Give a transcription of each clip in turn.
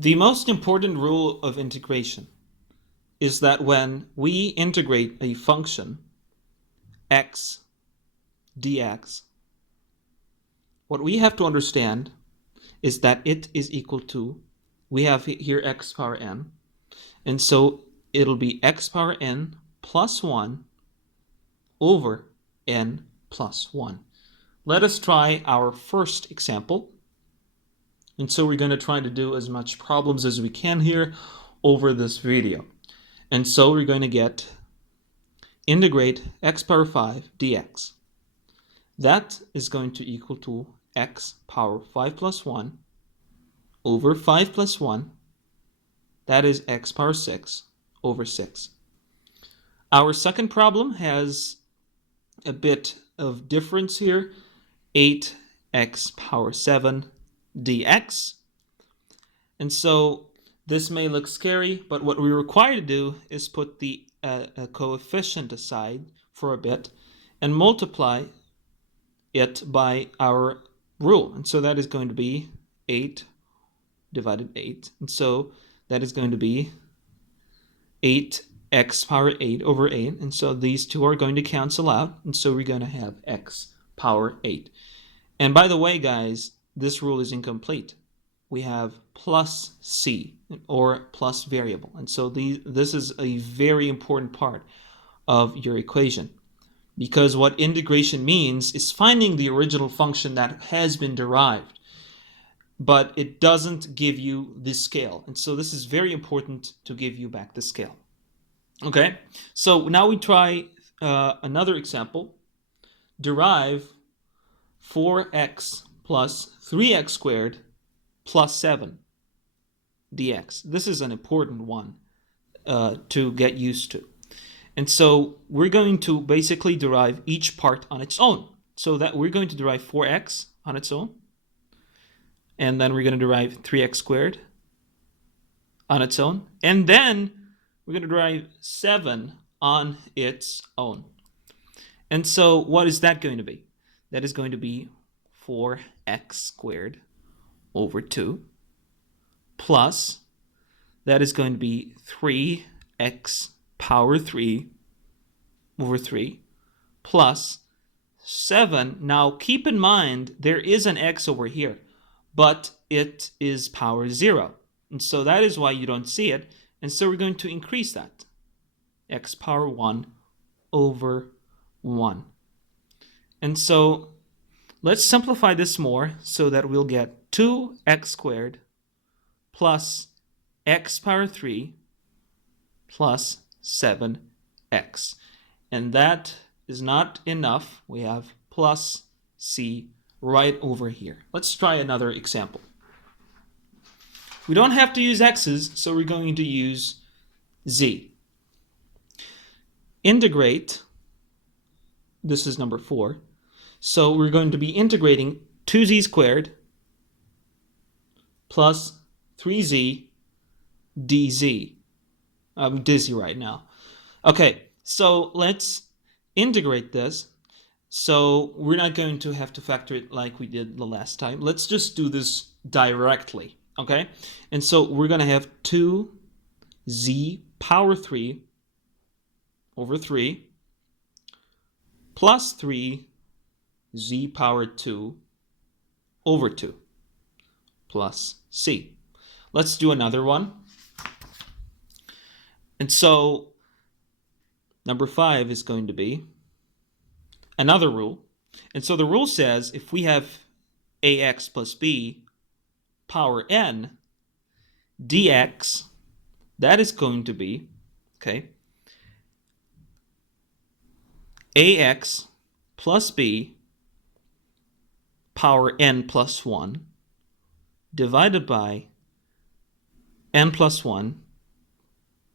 The most important rule of integration is that when we integrate a function x dx, what we have to understand is that it is equal to, we have here x power n, and so it'll be x power n plus 1 over n plus 1. Let us try our first example. And so we're going to try to do as much problems as we can here over this video. And so we're going to get integrate x power 5 dx. That is going to equal to x power 5 plus 1 over 5 plus 1. That is x power 6 over 6. Our second problem has a bit of difference here. 8x power 7 dx. And so this may look scary, but what we require to do is put the coefficient aside for a bit and multiply it by our rule. And so that is going to be 8 divided 8. And so that is going to be 8x power 8 over 8. And so these two are going to cancel out. And so we're going to have x power 8. And by the way, guys, this rule is incomplete. We have plus c, or plus variable. And so this is a very important part of your equation, because what integration means is finding the original function that has been derived, but it doesn't give you the scale. And so this is very important to give you back the scale. Okay, so now we try another example. Derive 4x plus 3x squared plus 7 dx. This is an important one to get used to. And so we're going to basically derive each part on its own. So that we're going to derive 4x on its own. And then we're going to derive 3x squared on its own. And then we're going to derive 7 on its own. And so what is that going to be? That is going to be 4x squared over 2 plus, that is going to be 3x power 3 over 3 plus 7. Now keep in mind there is an x over here, but it is power 0. And so that is why you don't see it. And so we're going to increase that. X power 1 over 1. And so let's simplify this more so that we'll get 2x squared plus x power 3 plus 7x. And that is not enough. We have plus c right over here. Let's try another example. We don't have to use x's, so we're going to use z. Integrate, this is number 4. So we're going to be integrating 2z squared plus 3z dz. I'm dizzy right now. Okay, so let's integrate this. So we're not going to have to factor it like we did the last time. Let's just do this directly, okay? And so we're going to have 2z power 3 over 3 plus 3 z power 2 over 2 plus c. Let's do another one. And so number 5 is going to be another rule. And so the rule says if we have ax plus b power n dx, that is going to be, okay, ax plus b power n plus 1 divided by n plus 1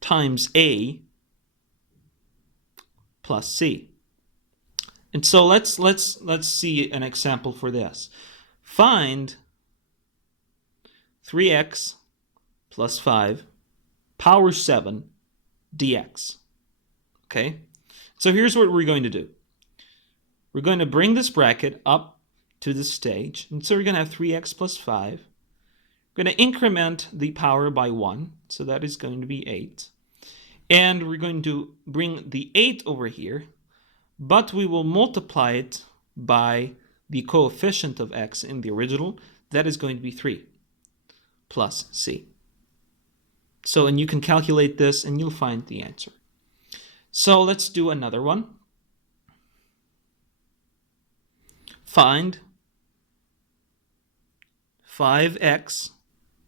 times a plus c. And so let's see an example for this. Find 3x plus 5 power 7 dx. Okay? So here's what we're going to do. We're going to bring this bracket up to the stage. And so we're going to have 3x plus 5 We're going to increment the power by 1, so that is going to be 8. And we're going to bring the 8 over here, but we will multiply it by the coefficient of x in the original. That is going to be 3 plus c. So, and you can calculate this and you'll find the answer. So let's do another one. Find 5x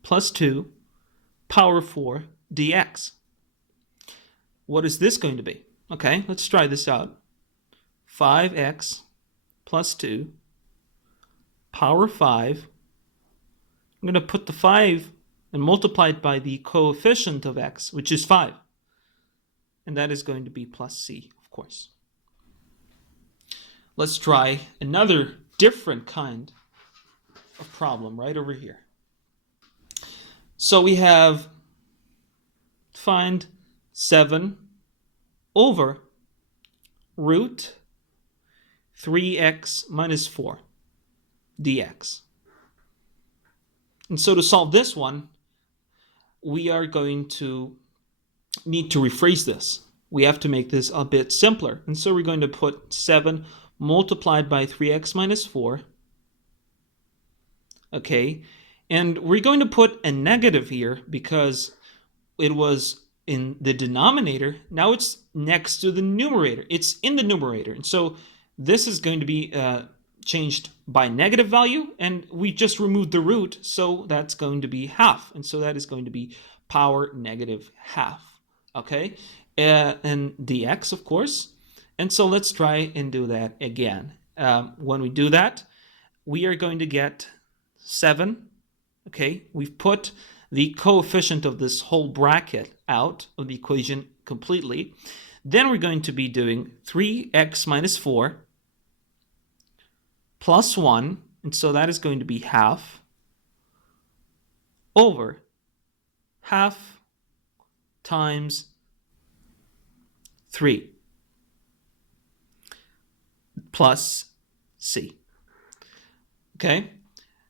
plus 2 power 4 dx. What is this going to be? Okay, let's try this out. 5x plus 2 power 5. I'm going to put the 5 and multiply it by the coefficient of x, which is 5. And that is going to be plus c, of course. Let's try another different kind of problem right over here. So we have find 7 over root 3x minus 4 dx. And so to solve this one, we are going to need to rephrase this. We have to make this a bit simpler. And so we're going to put 7 multiplied by 3x minus 4. Okay, and we're going to put a negative here because it was in the denominator. Now it's next to the numerator. It's in the numerator. And so this is going to be changed by negative value, and we just removed the root, so that's going to be half. And so that is going to be power negative half. Okay, and dx, of course. And so let's try and do that again. When we do that, we are going to get 7. Okay, we've put the coefficient of this whole bracket out of the equation completely. Then we're going to be doing 3x minus 4 plus 1, and so that is going to be half over half times 3 plus c. Okay,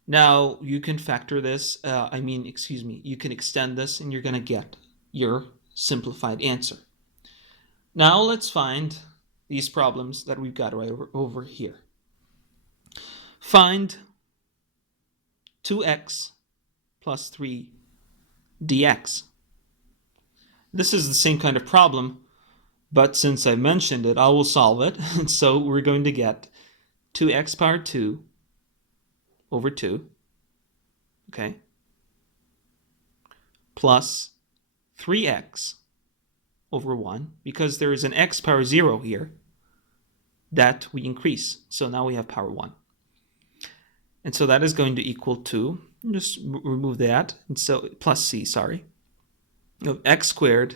now you can factor this, you can extend this and you're going to get your simplified answer. Now let's find these problems that we've got right over here. Find 2x plus 3 dx. This is the same kind of problem, but since I mentioned it, I will solve it. And so we're going to get 2x power 2 over 2, okay, plus 3x over 1, because there is an x power 0 here that we increase. So now we have power 1. And so that is going to equal to, just remove that, and so plus c, sorry, of x squared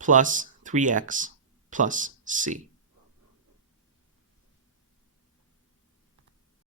plus 3x plus c.